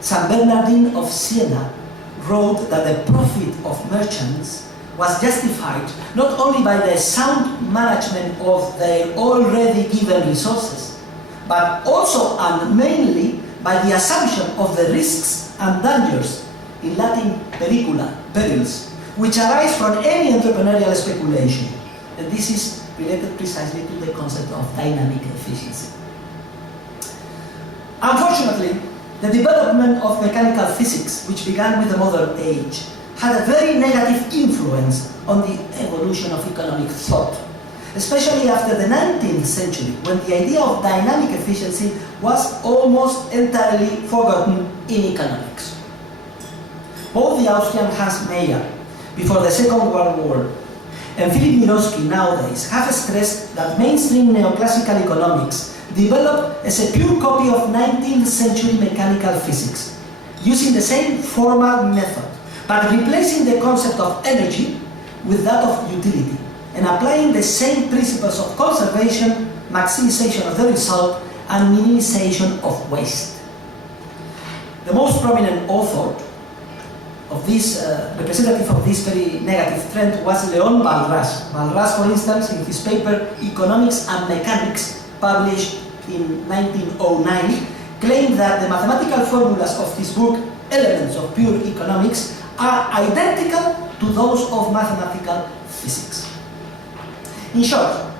Saint Bernardin of Siena wrote that the profit of merchants was justified not only by the sound management of their already given resources, but also and mainly by the assumption of the risks and dangers, in Latin pericula, perils, which arise from any entrepreneurial speculation. And this is related precisely to the concept of dynamic efficiency. Unfortunately, the development of mechanical physics, which began with the modern age, had a very negative influence on the evolution of economic thought, especially after the 19th century, when the idea of dynamic efficiency was almost entirely forgotten in economics. Both the Austrian Hans Meyer, before the Second World War, and Philip Miroski nowadays have stressed that mainstream neoclassical economics developed as a pure copy of 19th century mechanical physics, using the same formal method, but replacing the concept of energy with that of utility, and applying the same principles of conservation, maximization of the result, and minimization of waste. The most prominent author of this, representative of this very negative trend was Leon Walras. Walras, for instance, in his paper Economics and Mechanics, published in 1909, claimed that the mathematical formulas of his book Elements of Pure Economics are identical to those of mathematical physics. In short,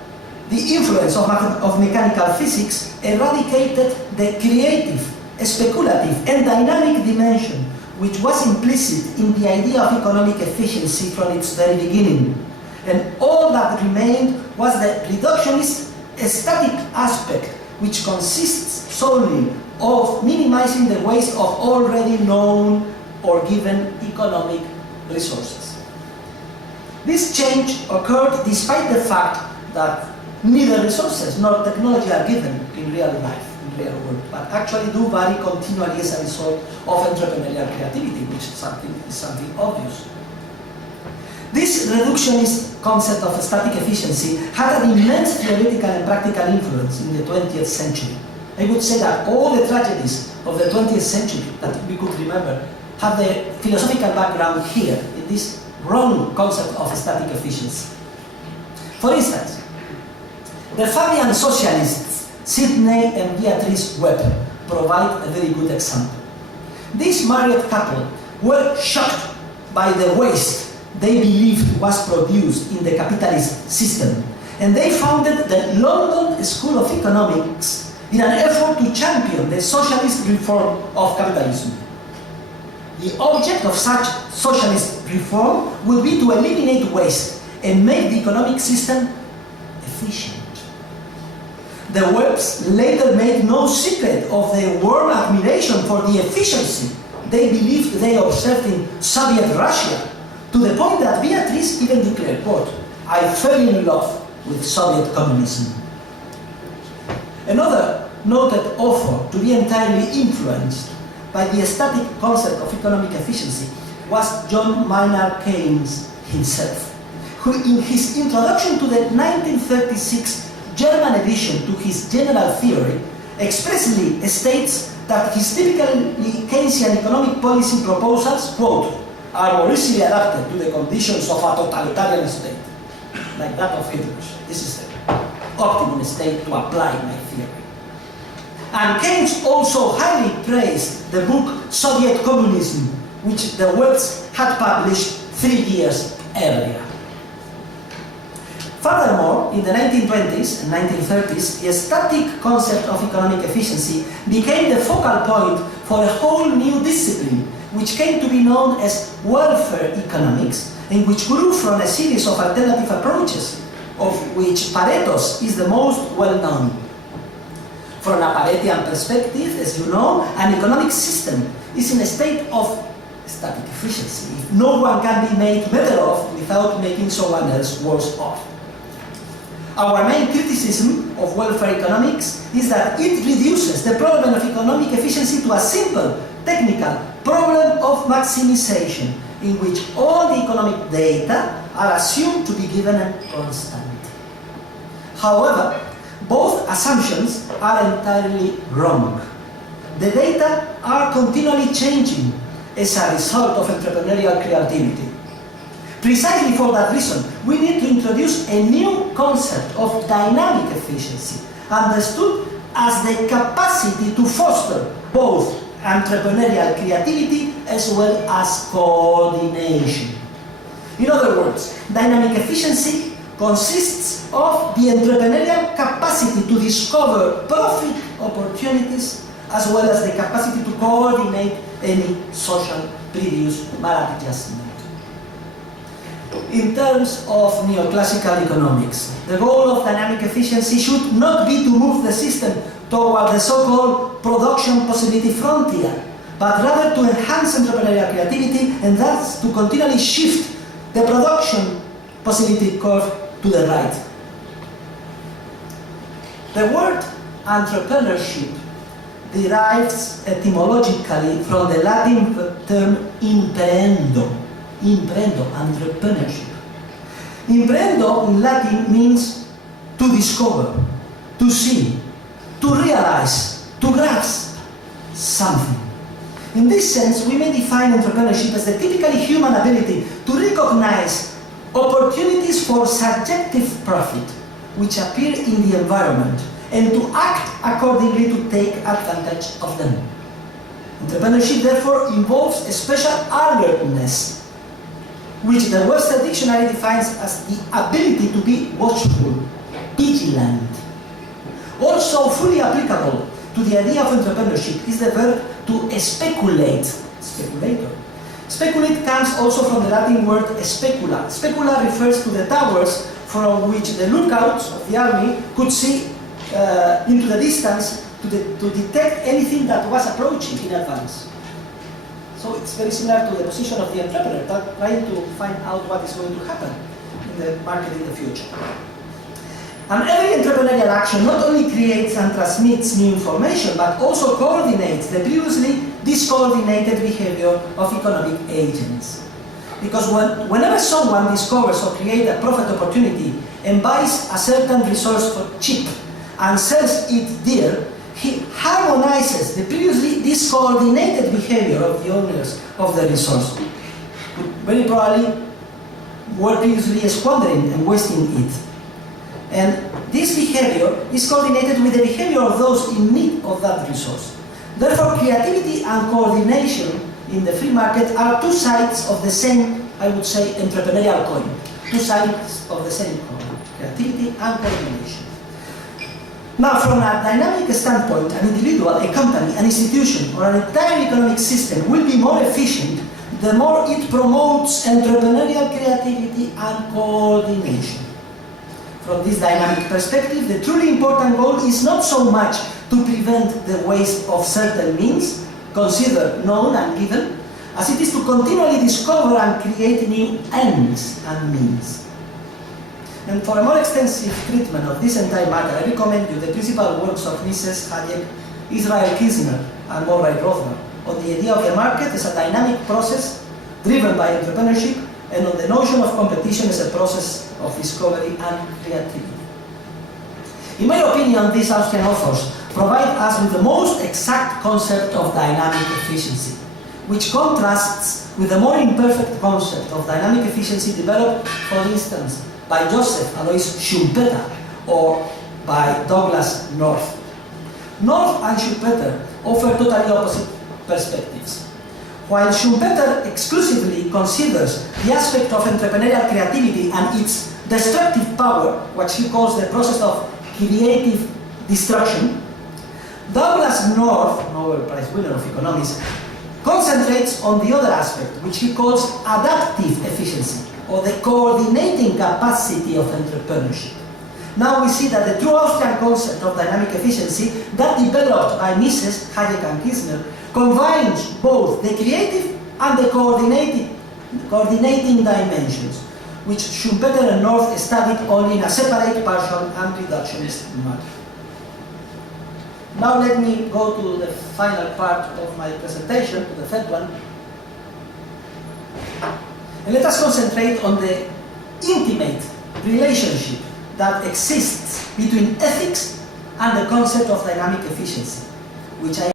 the influence of mechanical physics eradicated the creative, speculative, and dynamic dimension which was implicit in the idea of economic efficiency from its very beginning. And all that remained was the reductionist static aspect, which consists solely of minimizing the waste of already known or given economic resources. This change occurred despite the fact that neither resources nor technology are given in real life, in real world, but actually do vary continually as a result of entrepreneurial creativity, which is something obvious. This reductionist concept of static efficiency had an immense theoretical and practical influence in the 20th century. I would say that all the tragedies of the 20th century that we could remember have their philosophical background here, in this wrong concept of static efficiency. For instance, the Fabian socialists, Sidney and Beatrice Webb, provide a very good example. This married couple were shocked by the waste they believed was produced in the capitalist system, and they founded the London School of Economics in an effort to champion the socialist reform of capitalism. The object of such socialist reform would be to eliminate waste and make the economic system efficient. The Webbs later made no secret of their warm admiration for the efficiency they believed they observed in Soviet Russia, to the point that Beatrice even declared, quote, "I fell in love with Soviet communism." Another noted author to be entirely influenced by the static concept of economic efficiency was John Maynard Keynes himself, who in his introduction to the 1936 German edition to his general theory expressly states that his typically Keynesian economic policy proposals, quote, "are more easily adapted to the conditions of a totalitarian state," like that of Hitler's. This is the optimum state to apply my theory. And Keynes also highly praised the book Soviet Communism, which the Webbs had published 3 years earlier. Furthermore, in the 1920s and 1930s, the static concept of economic efficiency became the focal point for a whole new discipline, which came to be known as welfare economics, and which grew from a series of alternative approaches, of which Pareto's is the most well-known. From a Paretian perspective, as you know, an economic system is in a state of static efficiency, if no one can be made better off without making someone else worse off. Our main criticism of welfare economics is that it reduces the problem of economic efficiency to a simple, technical problem of maximization, in which all the economic data are assumed to be given a constant. However, both assumptions are entirely wrong. the data are continually changing as a result of entrepreneurial creativity. Precisely for that reason, we need to introduce a new concept of dynamic efficiency, understood as the capacity to foster both entrepreneurial creativity as well as coordination. In other words, dynamic efficiency consists of the entrepreneurial capacity to discover profit opportunities as well as the capacity to coordinate any social previous maladjustment. In terms of neoclassical economics, the goal of dynamic efficiency should not be to move the system toward the so-called production possibility frontier, but rather to enhance entrepreneurial creativity and thus to continually shift the production possibility curve to the right. The word entrepreneurship derives etymologically from the Latin term imprendo, entrepreneurship. Imprendo in Latin means to discover, to see, to realize, to grasp something. In this sense, we may define entrepreneurship as the typically human ability to recognize opportunities for subjective profit which appear in the environment and to act accordingly to take advantage of them. Entrepreneurship therefore involves a special alertness, which the Webster Dictionary defines as the ability to be watchful, vigilant. Also fully applicable to the idea of entrepreneurship is the verb to speculate, speculator. Speculate comes also from the Latin word specula. Specula refers to the towers from which the lookouts of the army could see into the distance to detect anything that was approaching in advance. So it's very similar to the position of the entrepreneur, trying to find out what is going to happen in the market in the future. And every entrepreneurial action not only creates and transmits new information, but also coordinates the previously discoordinated behavior of economic agents. Because whenever someone discovers or creates a profit opportunity and buys a certain resource for cheap and sells it dear, he harmonizes the previously discoordinated behavior of the owners of the resource, who very probably were previously squandering and wasting it. And this behavior is coordinated with the behavior of those in need of that resource. Therefore, creativity and coordination in the free market are two sides of the same, I would say, entrepreneurial coin. Two sides of the same coin, creativity and coordination. Now, from a dynamic standpoint, an individual, a company, an institution, or an entire economic system will be more efficient the more it promotes entrepreneurial creativity and coordination. From this dynamic perspective, the truly important goal is not so much to prevent the waste of certain means, considered known and given, as it is to continually discover and create new ends and means. And for a more extensive treatment of this entire matter, I recommend you the principal works of Mises, Hayek, Israel Kirzner, and Murray Rothbard on the idea of the market as a dynamic process driven by entrepreneurship, and on the notion of competition as a process of discovery and creativity. In my opinion, these Austrian authors provide us with the most exact concept of dynamic efficiency, which contrasts with the more imperfect concept of dynamic efficiency developed, for instance, by Joseph Alois Schumpeter or by Douglas North. North and Schumpeter offer totally opposite perspectives. While Schumpeter exclusively considers the aspect of entrepreneurial creativity and its destructive power, what he calls the process of creative destruction, Douglas North, Nobel Prize winner of economics, concentrates on the other aspect, which he calls adaptive efficiency, or the coordinating capacity of entrepreneurship. Now we see that the true Austrian concept of dynamic efficiency, that developed by Mises, Hayek and Kirzner, combines both the creative and the coordinating dimensions, which Schumpeter and North studied only in a separate, partial and reductionist manner. Now let me go to the final part of my presentation, to the third one. And let us concentrate on the intimate relationship that exists between ethics and the concept of dynamic efficiency, which I